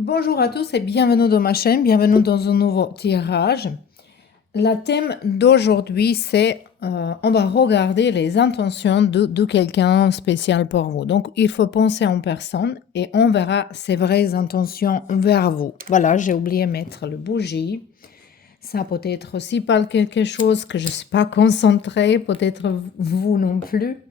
Bonjour à tous et bienvenue dans ma chaîne, bienvenue dans un nouveau tirage. Le thème d'aujourd'hui, c'est on va regarder les intentions de quelqu'un spécial pour vous. Donc, il faut penser en personne et on verra ses vraies intentions vers vous. Voilà, j'ai oublié de mettre le bougie. Ça peut être aussi par quelque chose que je ne suis pas concentrée, peut-être vous non plus.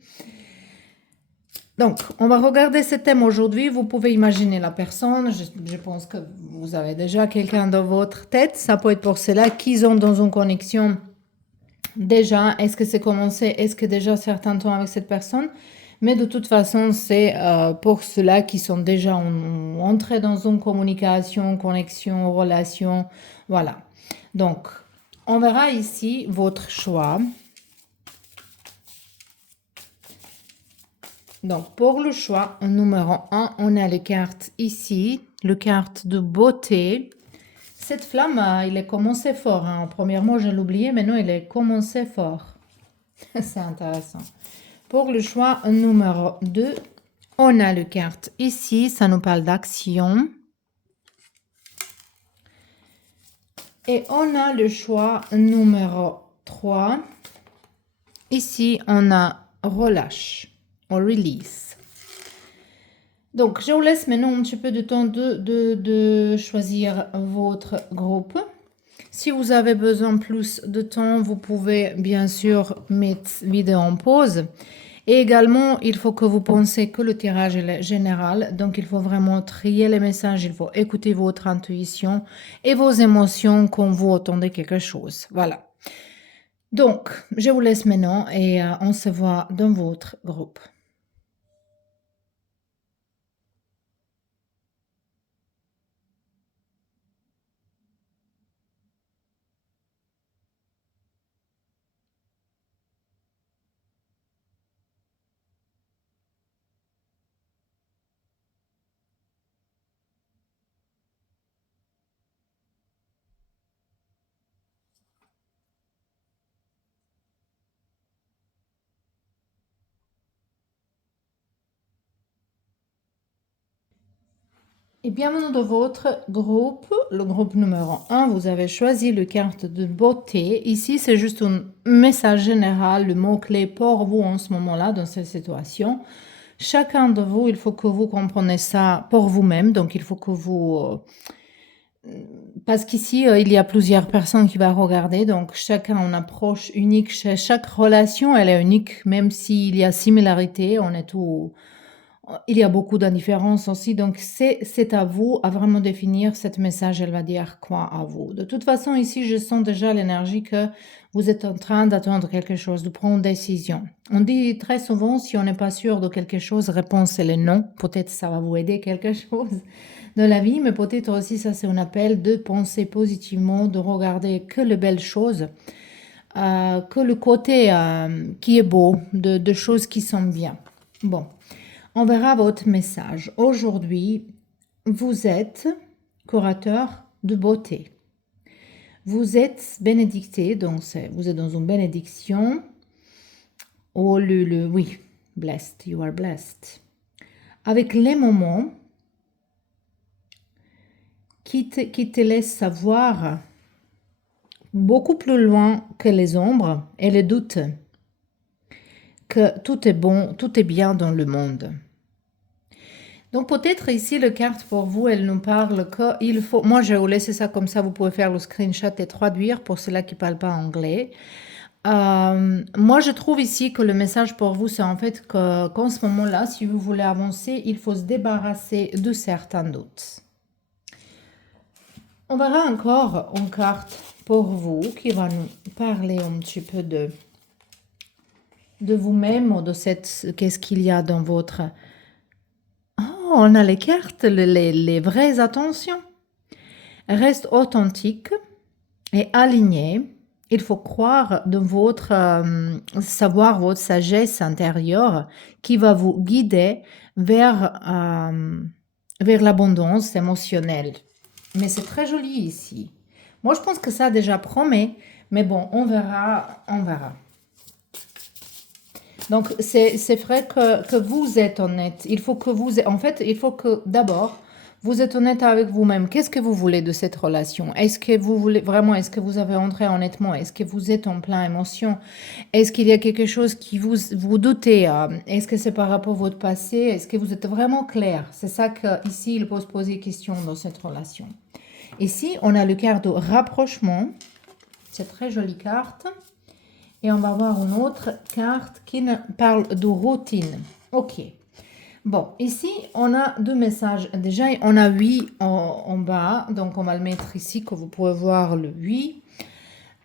Donc, on va regarder ce thème aujourd'hui. Vous pouvez imaginer la personne. Je pense que vous avez déjà quelqu'un dans votre tête. Ça peut être pour cela qu'ils ont dans une connexion déjà. Est-ce que c'est commencé? Est-ce que déjà certains temps avec cette personne? Mais de toute façon, c'est pour ceux-là qui sont déjà entrés dans une communication, connexion, relation. Voilà. Donc, on verra ici votre choix. Donc, pour le choix numéro 1, on a les cartes ici, le carte de beauté. Cette flamme, il est commencé fort. Hein. Premièrement, je l'ai oublié, maintenant il est commencé fort. C'est intéressant. Pour le choix numéro 2, on a le carte ici, ça nous parle d'action. Et on a le choix numéro 3. Ici, on a relâche, ou release. Donc, je vous laisse maintenant un petit peu de temps de choisir votre groupe. Si vous avez besoin plus de temps, vous pouvez bien sûr mettre vidéo en pause. Et également, il faut que vous pensiez que le tirage est général. Donc, il faut vraiment trier les messages. Il faut écouter votre intuition et vos émotions quand vous entendez quelque chose. Voilà. Donc, je vous laisse maintenant et on se voit dans votre groupe. Et bienvenue dans votre groupe, le groupe numéro 1. Vous avez choisi le carte de beauté. Ici, c'est juste un message général, le mot-clé pour vous en ce moment-là, dans cette situation. Chacun de vous, il faut que vous compreniez ça pour vous-même. Donc, il faut que vous... parce qu'ici, il y a plusieurs personnes qui vont regarder. Donc, chacun a une approche unique. Chaque relation, elle est unique. Même s'il y a similarité, on est tout... Il y a beaucoup d'indifférence aussi, donc c'est à vous à vraiment définir cette message, elle va dire quoi à vous. De toute façon, ici, je sens déjà l'énergie que vous êtes en train d'attendre quelque chose, de prendre une décision. On dit très souvent, si on n'est pas sûr de quelque chose, réponse est le non. Peut-être ça va vous aider quelque chose de la vie, mais peut-être aussi ça c'est un appel de penser positivement, de regarder que les belles choses, que le côté qui est beau, de choses qui sont bien. Bon. On verra votre message. Aujourd'hui, vous êtes curateur de beauté. Vous êtes bénédicté, donc vous êtes dans une bénédiction. Oh, oui, blessed, you are blessed. Avec les moments qui te laissent savoir beaucoup plus loin que les ombres et les doutes que tout est bon, tout est bien dans le monde. Donc peut-être ici, le carte pour vous, elle nous parle qu'il faut... Moi, je vais vous laisser ça comme ça, vous pouvez faire le screenshot et traduire pour ceux-là qui ne parlent pas anglais. Moi, je trouve ici que le message pour vous, c'est en fait qu'en ce moment-là, si vous voulez avancer, il faut se débarrasser de certains doutes. On verra encore une carte pour vous qui va nous parler un petit peu de vous-même ou de qu'est-ce qu'il y a dans votre... Oh, on a les cartes, les vraies attentions. Reste authentique et aligné. Il faut croire de votre savoir, votre sagesse intérieure qui va vous guider vers l'abondance émotionnelle. Mais c'est très joli ici. Moi, je pense que ça déjà promet, mais bon, on verra, on verra. Donc, c'est vrai que vous êtes honnête. Il faut que vous... En fait, il faut que d'abord, Vous êtes honnête avec vous-même. Qu'est-ce que vous voulez de cette relation? Est-ce que vous voulez vraiment, est-ce que vous avez entré honnêtement? Est-ce que vous êtes en plein émotion? Est-ce qu'il y a quelque chose qui vous doutez? Est-ce que c'est par rapport à votre passé? Est-ce que vous êtes vraiment clair? C'est ça qu'ici, il faut se poser question dans cette relation. Ici, on a le carte de rapprochement. C'est très jolie carte. Et on va voir une autre carte qui parle de routine. Ok. Bon, ici, on a deux messages. Déjà, on a 8 en bas. Donc, on va le mettre ici, que vous pouvez voir le 8.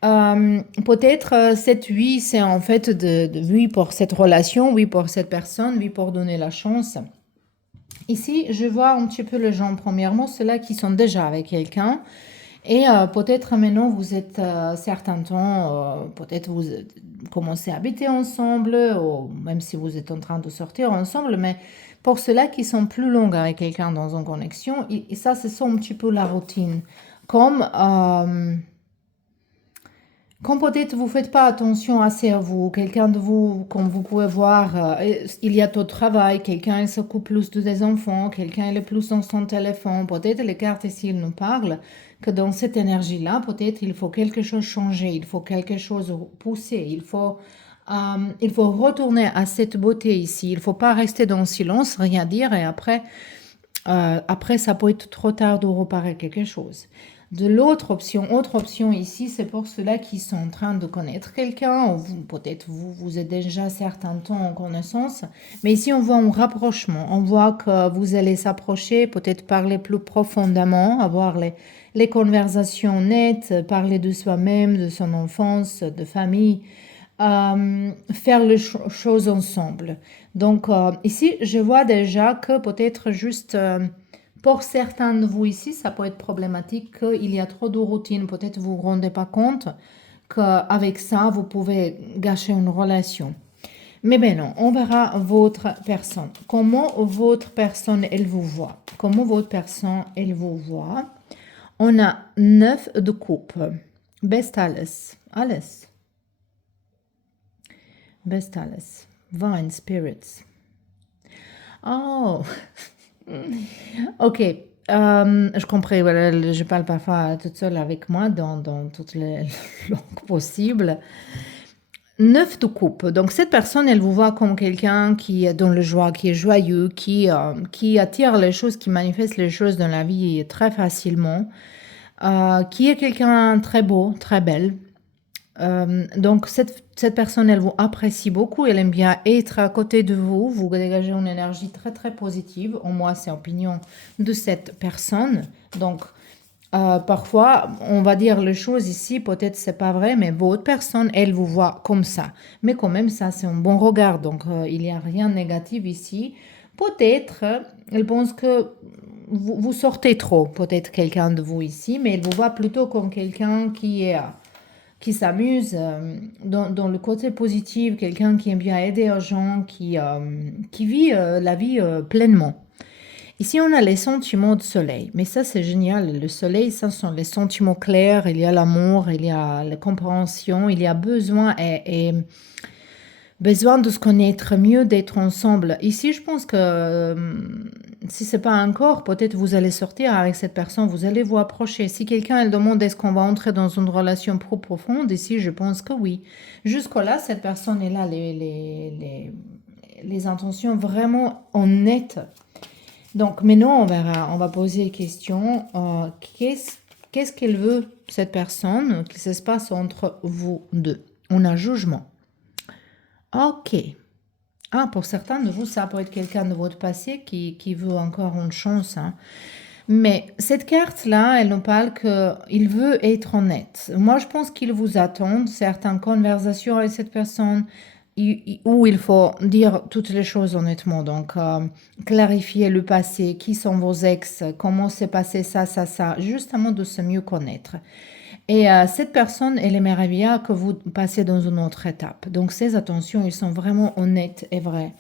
Peut-être cette 8, c'est en fait de 8 pour cette relation, 8 pour cette personne, 8 pour donner la chance. Ici, je vois un petit peu les gens, premièrement, ceux-là qui sont déjà avec quelqu'un. Et peut-être maintenant, vous êtes certains temps, peut-être vous commencez à habiter ensemble, ou même si vous êtes en train de sortir ensemble, mais pour ceux-là qui sont plus longs avec quelqu'un dans une connexion, et ça, c'est ça un petit peu la routine. Comme quand peut-être vous ne faites pas attention assez à vous, quelqu'un de vous, comme vous pouvez voir, il y a trop de travail, quelqu'un il s'occupe plus des enfants, quelqu'un il est plus dans son téléphone, peut-être les cartes ici ils nous parlent que dans cette énergie-là, peut-être il faut quelque chose changer, il faut quelque chose pousser, il faut retourner à cette beauté ici, il ne faut pas rester dans le silence, rien dire et après ça peut être trop tard de reparer quelque chose. De l'autre option, autre option ici, c'est pour ceux-là qui sont en train de connaître quelqu'un, ou peut-être vous êtes déjà certains temps en connaissance, mais ici on voit un rapprochement, on voit que vous allez s'approcher, peut-être parler plus profondément, avoir les conversations nettes, parler de soi-même, de son enfance, de famille, faire les choses ensemble. Donc ici, je vois déjà que peut-être juste pour certains de vous ici, ça peut être problématique qu'il y a trop de routine. Peut-être vous vous rendez pas compte qu'avec ça, vous pouvez gâcher une relation. Mais ben non, on verra votre personne. Comment votre personne, elle vous voit. Comment votre personne, elle vous voit. On a 9 de coupe. Best alles. Alles. Best alles. Vine spirits. Oh, ok. Je comprends. Voilà, je parle parfois toute seule avec moi dans toutes les langues possibles. 9 de coupe. Donc, cette personne, elle vous voit comme quelqu'un qui est dans le joie, qui est joyeux, qui attire les choses, qui manifeste les choses dans la vie très facilement, qui est quelqu'un très beau, très belle. Donc, cette personne, elle vous apprécie beaucoup, elle aime bien être à côté de vous, vous dégagez une énergie très très positive. En moi, c'est l'opinion de cette personne. Donc, parfois, on va dire les choses ici, peut-être c'est pas vrai, mais votre personne, elle vous voit comme ça. Mais quand même, ça, c'est un bon regard, donc il n'y a rien de négatif ici. Peut-être, elle pense que vous sortez trop, peut-être quelqu'un de vous ici, mais elle vous voit plutôt comme quelqu'un qui s'amuse dans le côté positif, quelqu'un qui aime bien aider aux gens, qui vit la vie pleinement. Ici, on a les sentiments de soleil, mais ça, c'est génial. Le soleil, ça sont les sentiments clairs, il y a l'amour, il y a la compréhension, il y a besoin et besoin de se connaître mieux, d'être ensemble. Ici, je pense que si c'est pas encore, peut-être vous allez sortir avec cette personne, vous allez vous approcher. Si quelqu'un elle demande est-ce qu'on va entrer dans une relation trop profonde, ici, je pense que oui. Jusque-là, cette personne est là, les intentions vraiment honnêtes. Donc maintenant, on verra, on va poser les questions. Qu'est-ce qu'elle veut, cette personne, qui se passe entre vous deux? On a jugement. Ok. Ah, pour certains de vous, ça peut être quelqu'un de votre passé qui veut encore une chance. Hein. Mais cette carte-là, elle nous parle qu'il veut être honnête. Moi, je pense qu'il vous attend certaines conversations avec cette personne où il faut dire toutes les choses honnêtement. Donc, clarifier le passé, qui sont vos ex, comment s'est passé ça, justement de se mieux connaître. Et cette personne, elle aimerait bien que vous passiez dans une autre étape. Donc, ces attentions, ils sont vraiment honnêtes et vraies.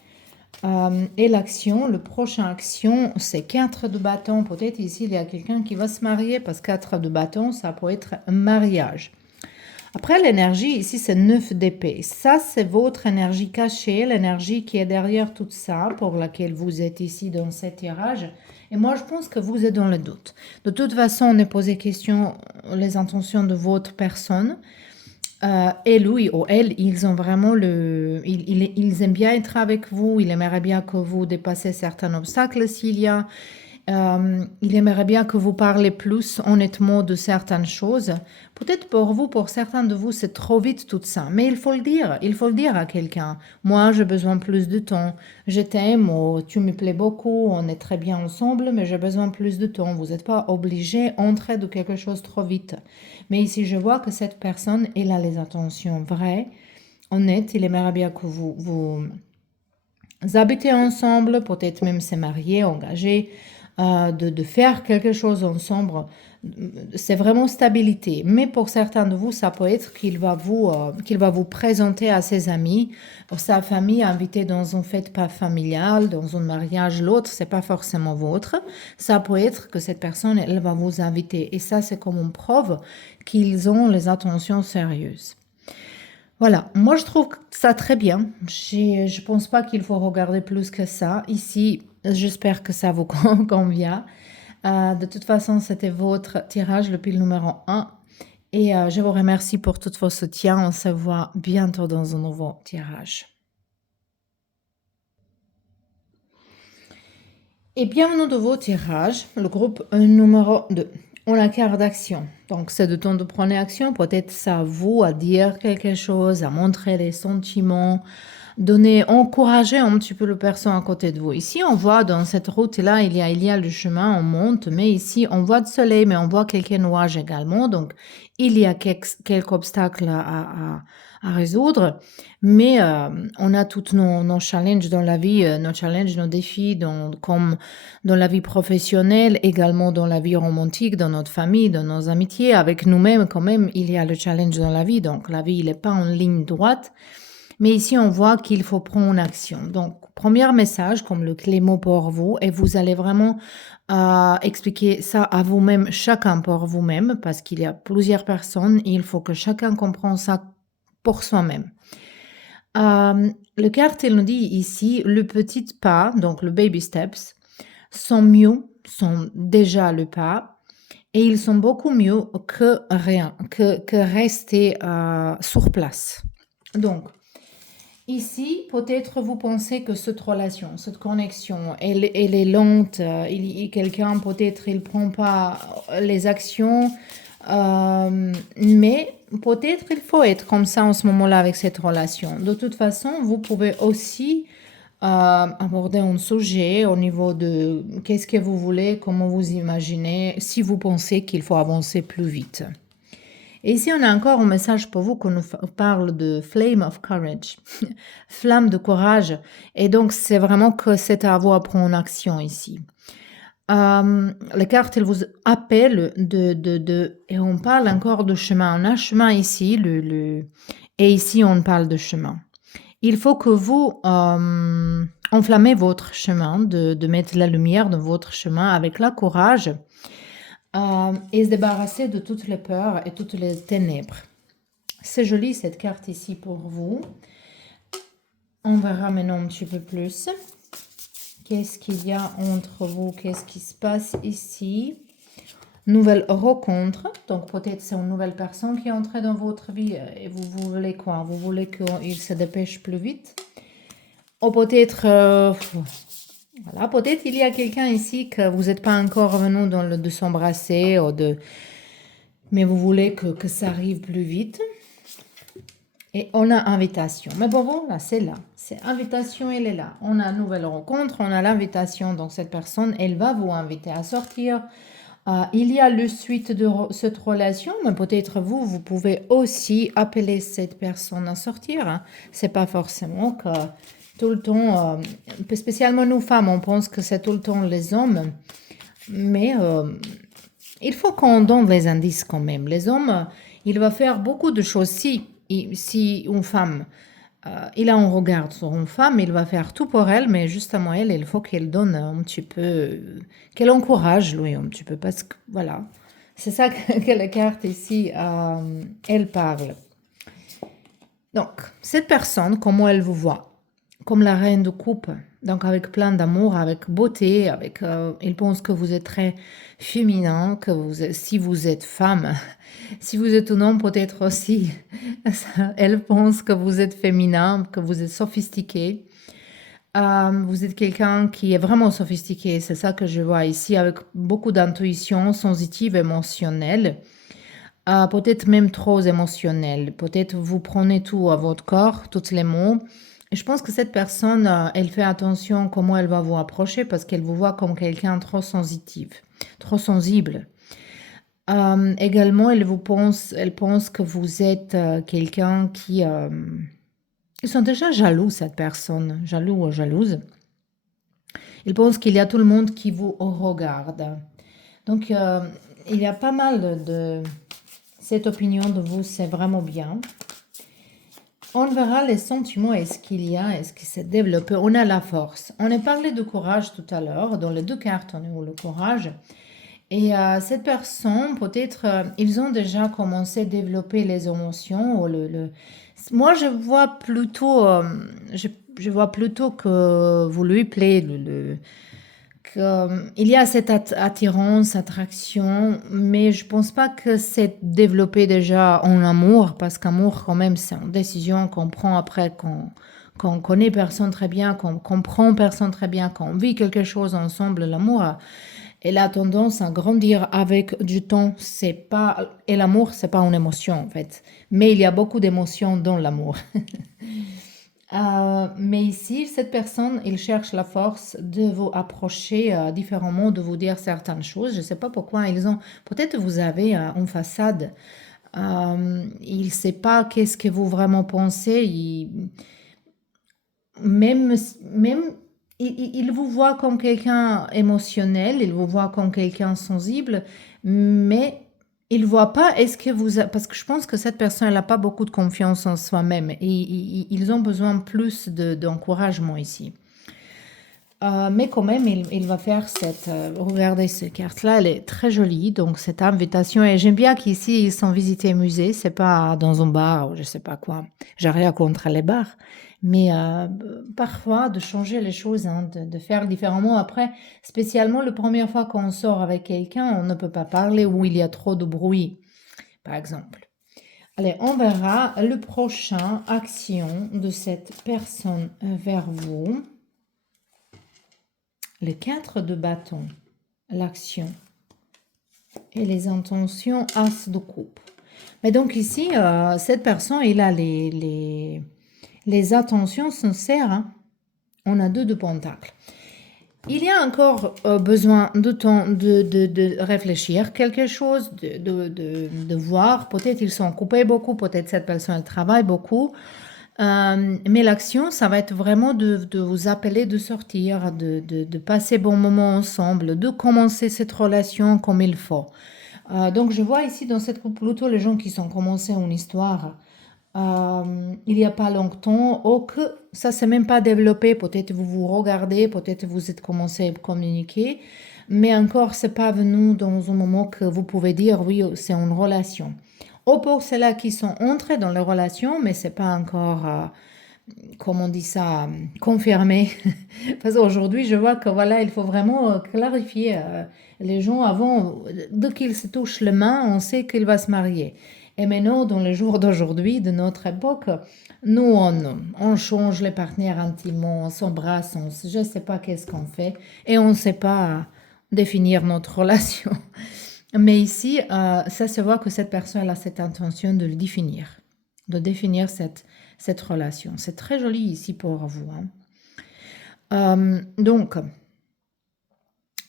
Et l'action, le prochain action, c'est 4 de bâton. Peut-être ici, il y a quelqu'un qui va se marier parce que 4 de bâton, ça peut être un mariage. Après, l'énergie, ici, c'est 9 d'épée. Ça, c'est votre énergie cachée, l'énergie qui est derrière tout ça, pour laquelle vous êtes ici dans ce tirage. Et moi, je pense que vous êtes dans le doute. De toute façon, on est posé question les intentions de votre personne. Et lui ou elle, ils ont vraiment ils aiment bien être avec vous, ils aimeraient bien que vous dépassez certains obstacles s'il y a. Il aimerait bien que vous parlez plus honnêtement de certaines choses. Peut-être pour vous, pour certains de vous, c'est trop vite tout ça. Mais il faut le dire à quelqu'un. Moi, j'ai besoin plus de temps. Je t'aime, ou tu me plais beaucoup, on est très bien ensemble, mais j'ai besoin plus de temps. Vous n'êtes pas obligé d'entrer de quelque chose trop vite. Mais ici, je vois que cette personne, elle a les intentions vraies, honnêtes. Il aimerait bien que vous habitez ensemble, peut-être même se marier, engager, de faire quelque chose ensemble. C'est vraiment stabilité. Mais pour certains de vous, ça peut être qu'il va vous présenter à ses amis, sa famille, invité dans une fête pas familiale, dans un mariage. L'autre, c'est pas forcément votre. Ça peut être que cette personne, elle va vous inviter. Et ça, c'est comme une preuve qu'ils ont les attentions sérieuses. Voilà, moi je trouve ça très bien. Je pense pas qu'il faut regarder plus que ça. Ici, j'espère que ça vous convient. De toute façon, c'était votre tirage, le pile numéro 1. Et je vous remercie pour tout vos soutiens. On se voit bientôt dans un nouveau tirage. Et bienvenue dans vos tirages, le groupe numéro 2. On a carte d'action. Donc, c'est le temps de prendre action. Peut-être ça à vous à dire quelque chose, à montrer les sentiments, donner, encourager un petit peu le personne à côté de vous. Ici, on voit dans cette route-là, il y a le chemin, on monte, mais ici, on voit du soleil, mais on voit quelques nuages également. Donc, il y a quelques obstacles à résoudre. Mais on a tous nos challenges dans la vie, nos challenges, nos défis, comme dans la vie professionnelle, également dans la vie romantique, dans notre famille, dans nos amitiés, avec nous-mêmes quand même, il y a le challenge dans la vie. Donc la vie, il n'est pas en ligne droite. Mais ici, on voit qu'il faut prendre une action. Donc, premier message, comme le clé mot pour vous, et vous allez vraiment expliquer ça à vous-même, chacun pour vous-même, parce qu'il y a plusieurs personnes, et il faut que chacun comprenne ça pour soi-même. Le carte, il nous dit ici, le petit pas, donc le baby steps, sont mieux, sont déjà le pas, et ils sont beaucoup mieux que rien, que rester sur place. Donc, ici, peut-être vous pensez que cette relation, cette connexion, elle est lente, quelqu'un peut-être il prend pas les actions, mais peut-être il faut être comme ça en ce moment-là avec cette relation. De toute façon, vous pouvez aussi aborder un sujet au niveau de qu'est-ce que vous voulez, comment vous imaginez, si vous pensez qu'il faut avancer plus vite. Et ici, on a encore un message pour vous qu'on nous parle de flame of courage, flamme de courage. Et donc, c'est vraiment que c'est à vous à prendre en action ici. Les cartes, elles vous appellent et on parle encore de chemin. On a chemin ici, et ici, on parle de chemin. Il faut que vous enflammez votre chemin, de mettre la lumière dans votre chemin avec la courage et se débarrasser de toutes les peurs et toutes les ténèbres. C'est joli cette carte ici pour vous. On verra maintenant un petit peu plus. Qu'est-ce qu'il y a entre vous? Qu'est-ce qui se passe ici? Nouvelle rencontre. Donc peut-être c'est une nouvelle personne qui est entrée dans votre vie et vous voulez quoi? Vous voulez qu'il se dépêche plus vite? Ou peut-être... voilà, peut-être il y a quelqu'un ici que vous n'êtes pas encore revenu de s'embrasser, mais vous voulez que ça arrive plus vite. Et on a invitation. Mais bon, là, c'est là. C'est invitation, elle est là. On a une nouvelle rencontre, on a l'invitation. Donc, cette personne, elle va vous inviter à sortir. Il y a le suite de cette relation, mais peut-être vous pouvez aussi appeler cette personne à sortir. Hein. C'est pas forcément que tout le temps, spécialement nous femmes, on pense que c'est tout le temps les hommes. Mais il faut qu'on donne les indices quand même. Les hommes, il va faire beaucoup de choses. Si une femme, il a un regard sur une femme, il va faire tout pour elle, mais justement elle, il faut qu'elle donne un petit peu, qu'elle encourage lui un petit peu, parce que voilà, c'est ça que la carte ici, elle parle. Donc, cette personne, comment elle vous voit? Comme la reine de coupe, donc avec plein d'amour, avec beauté, il pense que vous êtes très féminin, si vous êtes femme, si vous êtes un homme, peut-être aussi, elle pense que vous êtes féminin, que vous êtes sophistiqué. Vous êtes quelqu'un qui est vraiment sophistiqué, c'est ça que je vois ici, avec beaucoup d'intuition sensitive, émotionnelle. Peut-être même trop émotionnel. Peut-être vous prenez tout à votre corps, tous les mots. Et je pense que cette personne, elle fait attention comment elle va vous approcher parce qu'elle vous voit comme quelqu'un trop sensitif, trop sensible. Également, elle pense que vous êtes quelqu'un qui... ils sont déjà jaloux, cette personne, jaloux ou jalouse. Ils pensent qu'il y a tout le monde qui vous regarde. Donc, il y a pas mal de... Cette opinion de vous, c'est vraiment bien. On verra les sentiments, est-ce qu'il y a, est-ce qu'il s'est développé. On a la force. On a parlé de courage tout à l'heure. Dans les deux cartes, on a eu le courage. Et cette personne, peut-être, ils ont déjà commencé à développer les émotions. Moi, je vois plutôt, je vois plutôt que vous lui plaît il y a cette attirance, attraction, mais je pense pas que c'est développé déjà en amour, parce qu'amour, quand même, c'est une décision qu'on prend après qu'on connaît personne très bien, qu'on comprend personne très bien, qu'on vit quelque chose ensemble. L'amour, elle a tendance à grandir avec du temps. C'est pas, et l'amour, c'est pas une émotion, en fait. Mais il y a beaucoup d'émotions dans l'amour. Mais ici, cette personne, il cherche la force de vous approcher différemment, de vous dire certaines choses. Je ne sais pas pourquoi ils ont. Peut-être vous avez en façade. Il ne sait pas qu'est-ce que vous vraiment pensez. Même, même il vous voit comme quelqu'un émotionnel, il vous voit comme quelqu'un sensible, mais il voit pas est-ce que parce que je pense que cette personne elle n'a pas beaucoup de confiance en soi-même et ils ont besoin plus d'encouragement ici. Mais quand même, il va faire regardez cette carte-là, elle est très jolie, donc cette invitation, et j'aime bien qu'ici, ils sont visités un musée, c'est pas dans un bar ou je sais pas quoi. J'ai rien contre les bars, mais parfois, de changer les choses, hein, de faire différemment. Après, spécialement, la première fois qu'on sort avec quelqu'un, on ne peut pas parler où il y a trop de bruit, par exemple. Allez, on verra le prochain action de cette personne vers vous. Les 4 de bâton, l'action et les intentions, as de coupe. Mais donc ici, cette personne, il a les attentions sincères. Hein. On a 2 de pentacles. Il y a encore besoin de temps de réfléchir quelque chose, de voir. Peut-être ils sont occupés beaucoup, peut-être cette personne elle travaille beaucoup. Mais l'action, ça va être vraiment de vous appeler de sortir, de passer bon moment ensemble, de commencer cette relation comme il faut. Donc je vois ici dans cette couple plutôt les gens qui sont commencé une histoire il n'y a pas longtemps ou que ça s'est même pas développé. Peut-être vous vous regardez, peut-être vous êtes commencé à communiquer, mais encore c'est pas venu dans un moment que vous pouvez dire oui, c'est une relation. Ou pour ceux-là qui sont entrés dans la relation, mais c'est pas encore, comment on dit ça, confirmé. Parce qu'aujourd'hui, je vois que voilà, il faut vraiment clarifier. Les gens avant, dès qu'ils se touchent les mains, on sait qu'il va se marier. Et maintenant, dans les jours d'aujourd'hui, de notre époque, nous, on change les partenaires intimement, on s'embrasse, je ne sais pas qu'est-ce qu'on fait, et on ne sait pas définir notre relation. Mais ici, ça se voit que cette personne a cette intention de le définir, de définir cette relation. C'est très joli ici pour vous. Hein. Donc,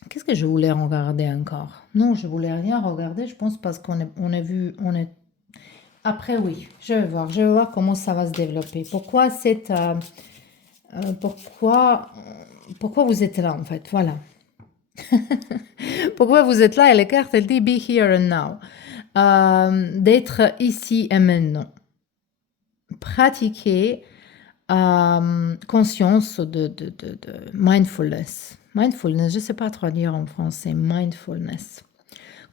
qu'est-ce que je voulais regarder encore? Non, je voulais rien regarder, je pense, parce qu'on a vu, Après, oui, je vais voir comment ça va se développer. Pourquoi vous êtes là, en fait? Voilà. Pourquoi vous êtes là? Et les cartes, elles disent be here and now. D'être ici et maintenant. Pratiquer conscience de mindfulness. Mindfulness, je ne sais pas traduire en français. Mindfulness.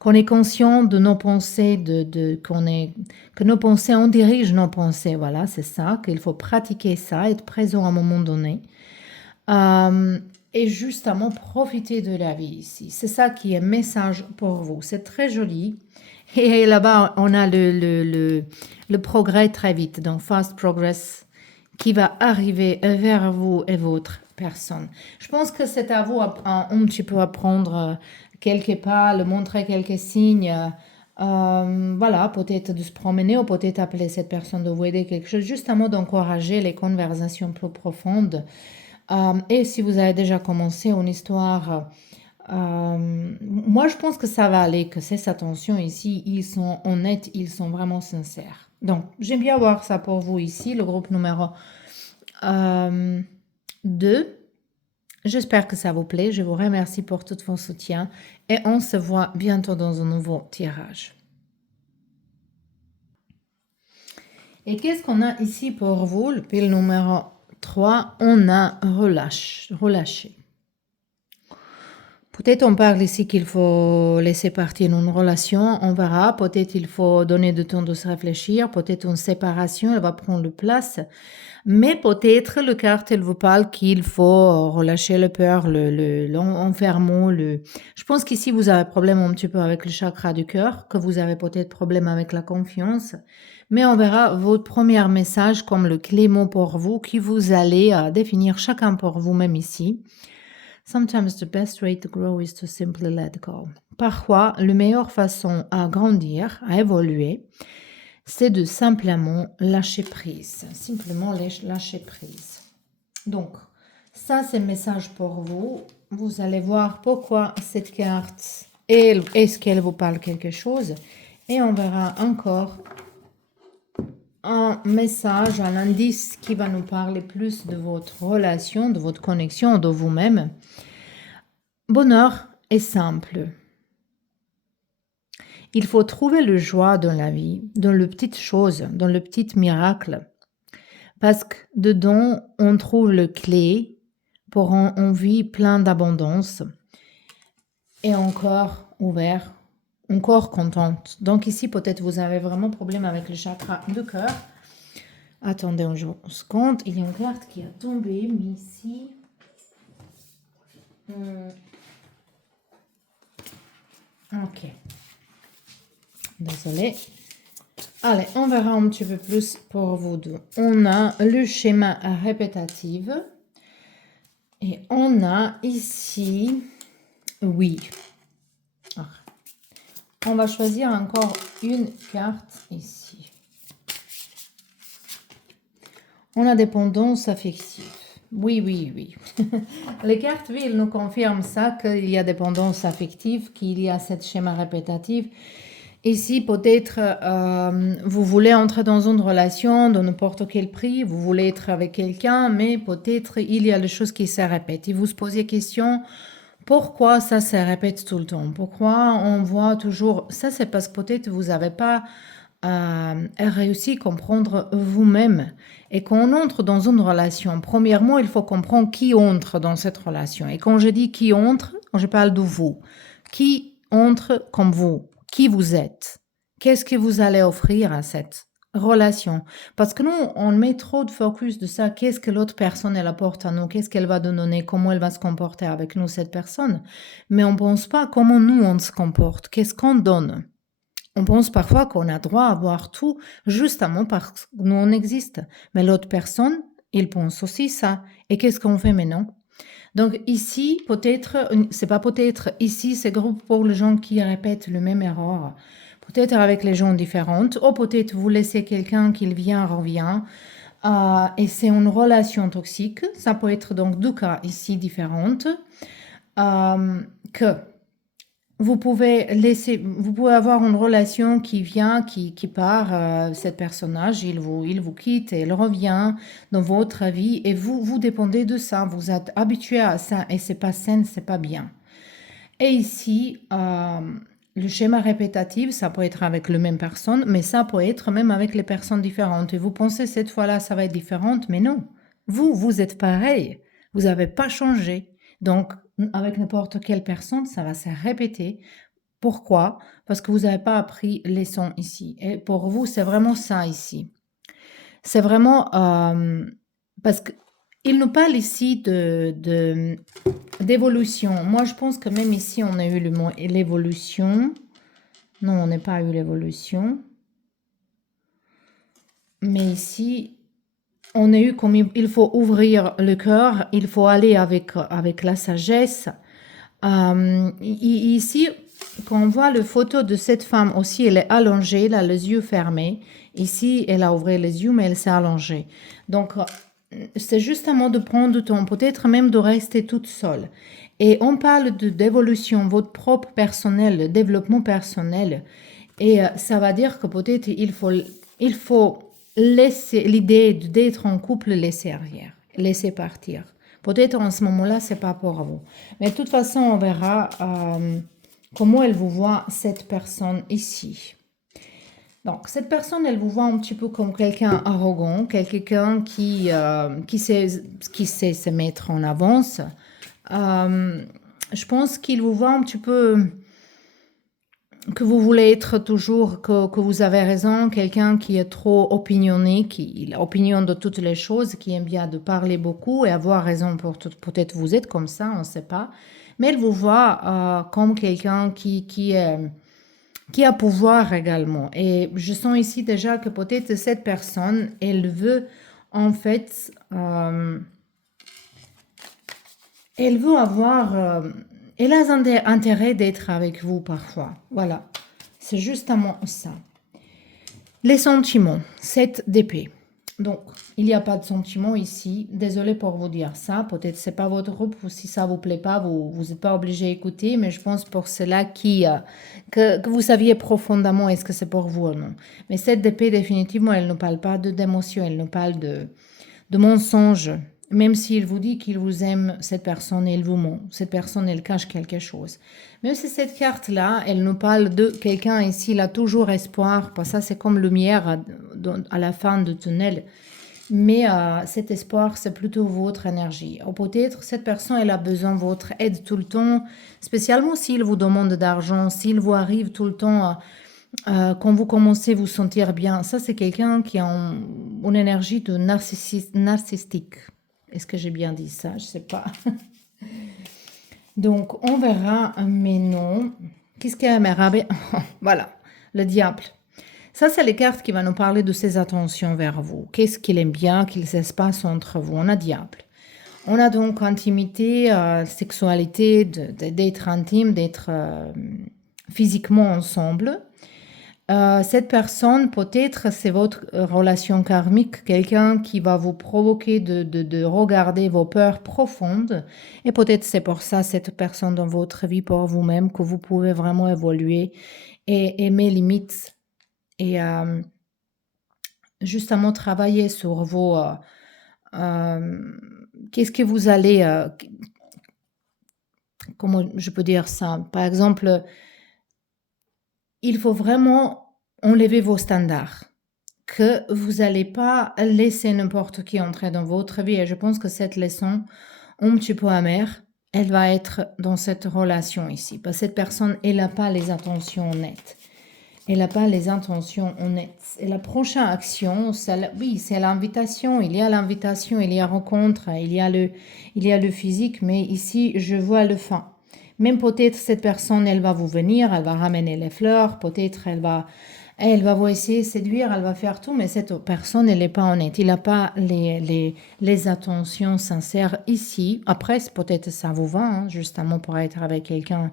qu'on est conscient de nos pensées, que nos pensées, on dirige nos pensées, voilà, c'est ça, qu'il faut pratiquer ça, être présent à un moment donné. Et justement profiter de la vie ici. C'est ça qui est un message pour vous. C'est très joli. Et là-bas, on a le progrès très vite, donc fast progress, qui va arriver vers vous et votre personne. Je pense que c'est à vous un petit peu apprendre quelques pas, le montrer quelques signes. Voilà, peut-être de se promener ou peut-être appeler cette personne de vous aider quelque chose, justement d'encourager les conversations plus profondes. Et si vous avez déjà commencé une histoire, moi je pense que ça va aller, que ces attentions ici, ils sont honnêtes, ils sont vraiment sincères. Donc, j'aime bien voir ça pour vous ici, le groupe numéro 2. J'espère que ça vous plaît. Je vous remercie pour tout votre soutien et on se voit bientôt dans un nouveau tirage. Et qu'est-ce qu'on a ici pour vous? Le pile numéro 3, on a relâché. Peut-être on parle ici qu'il faut laisser partir une relation, on verra. Peut-être il faut donner du temps de se réfléchir. Peut-être une séparation, elle va prendre place. Mais peut-être le carte, elle vous parle qu'il faut relâcher le peur, l'enfermement. Je pense qu'ici, vous avez un problème un petit peu avec le chakra du cœur, que vous avez peut-être problème avec la confiance. Mais on verra votre premier message comme le clé mot pour vous, qui vous allez définir chacun pour vous-même ici. Sometimes the best way to grow is to simply let go. Parfois, la meilleure façon à grandir, à évoluer, c'est de simplement lâcher prise. Simplement lâcher prise. Donc, ça, c'est le message pour vous. Vous allez voir pourquoi cette carte, est-ce qu'elle vous parle quelque chose. Et on verra encore un message, un indice qui va nous parler plus de votre relation, de votre connexion, de vous-même. Bonheur est simple. Il faut trouver le joie dans la vie, dans les petites choses, dans le petit miracle. Parce que dedans, on trouve le clé pour une vie pleine d'abondance et encore ouvert, encore contente. Donc ici, peut-être vous avez vraiment problème avec le chakra du cœur. Attendez, on se compte. Il y a une carte qui a tombé, mais ici... Ok. Désolée. Allez, on verra un petit peu plus pour vous deux. On a le schéma répétitif. Et on a ici... Oui. On va choisir encore une carte ici. On a dépendance affective. Oui, oui, oui. Les cartes, oui, elles nous confirment ça, qu'il y a dépendance affective, qu'il y a ce schéma répétitif. Ici, peut-être, vous voulez entrer dans une relation de n'importe quel prix, vous voulez être avec quelqu'un, mais peut-être il y a des choses qui se répètent. Et vous se posez la question, pourquoi ça se répète tout le temps? Pourquoi on voit toujours... Ça, c'est parce que peut-être vous n'avez pas réussi à comprendre vous-même. Et quand on entre dans une relation, premièrement, il faut comprendre qui entre dans cette relation. Et quand je dis qui entre, je parle de vous. Qui entre comme vous? Qui vous êtes? Qu'est-ce que vous allez offrir à cette relation? Parce que nous, on met trop de focus de ça. Qu'est-ce que l'autre personne, elle apporte à nous? Qu'est-ce qu'elle va nous donner? Comment elle va se comporter avec nous, cette personne? Mais on ne pense pas comment nous, on se comporte. Qu'est-ce qu'on donne? On pense parfois qu'on a droit à avoir tout justement parce que nous, on existe. Mais l'autre personne, il pense aussi ça. Et qu'est-ce qu'on fait maintenant? Donc ici, peut-être, c'est pas peut-être, ici, c'est groupe pour les gens qui répètent le même erreur. Peut-être avec les gens différentes, ou peut-être vous laissez quelqu'un qui vient, revient, et c'est une relation toxique. Ça peut être donc deux cas ici différentes, que vous pouvez avoir une relation qui vient, qui part, cet personnage, il vous quitte, il revient dans votre vie et vous dépendez de ça, vous êtes habitué à ça et c'est pas sain, c'est pas bien. Et ici, le schéma répétitif, ça peut être avec la même personne, mais ça peut être même avec les personnes différentes. Et vous pensez cette fois-là, ça va être différente, mais non. Vous êtes pareil, vous n'avez pas changé. Donc, avec n'importe quelle personne, ça va se répéter. Pourquoi? Parce que vous n'avez pas appris les leçons ici. Et pour vous, c'est vraiment ça ici. C'est vraiment parce qu'il nous parle ici d'évolution. Moi, je pense que même ici, on a eu le mot l'évolution. Non, on n'a pas eu l'évolution. Mais ici, on a eu comme il faut ouvrir le cœur, il faut aller avec la sagesse. Ici, quand on voit la photo de cette femme aussi, elle est allongée, elle a les yeux fermés. Ici, elle a ouvert les yeux, mais elle s'est allongée. Donc, c'est justement de prendre du temps, peut-être même de rester toute seule. Et on parle d'évolution, votre propre personnel, le développement personnel. Et ça va dire que peut-être il faut laisser l'idée d'être en couple, laisser arrière, laisser partir. Peut-être en ce moment-là, c'est pas pour vous. Mais de toute façon, on verra comment elle vous voit, cette personne ici. Donc, cette personne, elle vous voit un petit peu comme quelqu'un arrogant, quelqu'un qui sait se mettre en avance. Je pense qu'il vous voit un petit peu que vous voulez être toujours, que vous avez raison, quelqu'un qui est trop opinionné, qui a opinion de toutes les choses, qui aime bien de parler beaucoup et avoir raison pour tout. Peut-être vous êtes comme ça, on ne sait pas. Mais elle vous voit comme quelqu'un qui a pouvoir également. Et je sens ici déjà que peut-être cette personne, elle veut en fait, elle veut avoir, elle a intérêt d'être avec vous parfois. Voilà, c'est justement ça. Les sentiments, 7 d'épée. Donc, il n'y a pas de sentiments ici. Désolée pour vous dire ça. Peut-être c'est pas votre groupe. Si ça vous plaît pas, vous n'êtes pas obligé d'écouter. Mais je pense pour cela que vous saviez profondément est-ce que c'est pour vous ou non. Mais 7 d'épée, définitivement, elle ne parle pas d'émotion. Elle ne parle de mensonge. Même s'il vous dit qu'il vous aime, cette personne, elle vous ment. Cette personne, elle cache quelque chose. Même si cette carte-là, elle nous parle de quelqu'un ici, il a toujours espoir. Parce que ça, c'est comme lumière à la fin du tunnel. Mais cet espoir, c'est plutôt votre énergie. Ou peut-être cette personne, elle a besoin de votre aide tout le temps, spécialement s'il vous demande d'argent, s'il vous arrive tout le temps, quand vous commencez à vous sentir bien. Ça, c'est quelqu'un qui a une énergie de narcissique. Est-ce que j'ai bien dit ça? Je ne sais pas. Donc, on verra, mais non. Qu'est-ce qu'il y a? Voilà, le diable. Ça, c'est les cartes qui vont nous parler de ses attentions vers vous. Qu'est-ce qu'il aime bien, qu'il se passe entre vous? On a diable. On a donc intimité, sexualité, d'être intime, d'être physiquement ensemble. Cette personne, peut-être, c'est votre relation karmique, quelqu'un qui va vous provoquer de regarder vos peurs profondes. Et peut-être c'est pour ça, cette personne dans votre vie, pour vous-même, que vous pouvez vraiment évoluer et aimer limites. Et justement, travailler sur vos... qu'est-ce que vous allez... comment je peux dire ça? Par exemple, il faut vraiment enlever vos standards. Que vous n'allez pas laisser n'importe qui entrer dans votre vie. Et je pense que cette leçon, un petit peu amère, elle va être dans cette relation ici. Parce que cette personne, elle n'a pas les intentions honnêtes. Elle n'a pas les intentions honnêtes. Et la prochaine action, oui, c'est l'invitation. Il y a l'invitation, il y a rencontre, il y a le physique. Mais ici, je vois le fin. Même peut-être cette personne, elle va vous venir, elle va ramener les fleurs. Peut-être elle va vous essayer de séduire, elle va faire tout, mais cette personne, elle n'est pas honnête. Il n'a pas les attentions sincères ici. Après, peut-être ça vous va, hein, justement, pour être avec quelqu'un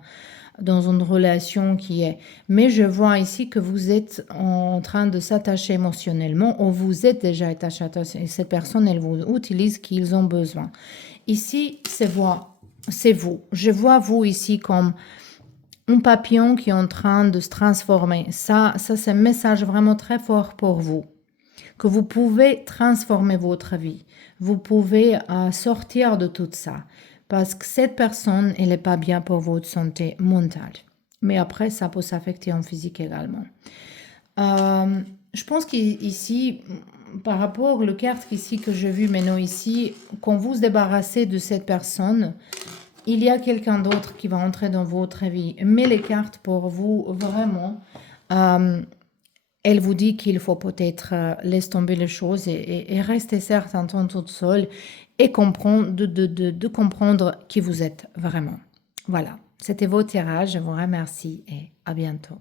dans une relation qui est... Mais je vois ici que vous êtes en train de s'attacher émotionnellement ou vous êtes déjà attaché et cette personne, elle vous utilise qu'ils ont besoin. Ici, c'est vous. Je vois vous ici comme... un papillon qui est en train de se transformer. Ça c'est un message vraiment très fort pour vous. Que vous pouvez transformer votre vie. Vous pouvez sortir de tout ça. Parce que cette personne, elle n'est pas bien pour votre santé mentale. Mais après, ça peut s'affecter en physique également. Je pense qu'ici, par rapport aux cartes ici que j'ai vues maintenant ici, quand vous vous débarrassez de cette personne, il y a quelqu'un d'autre qui va entrer dans votre vie, mais les cartes pour vous, vraiment, elle vous dit qu'il faut peut-être laisser tomber les choses et rester certain toute seule et comprendre, de comprendre qui vous êtes vraiment. Voilà, c'était vos tirages, je vous remercie et à bientôt.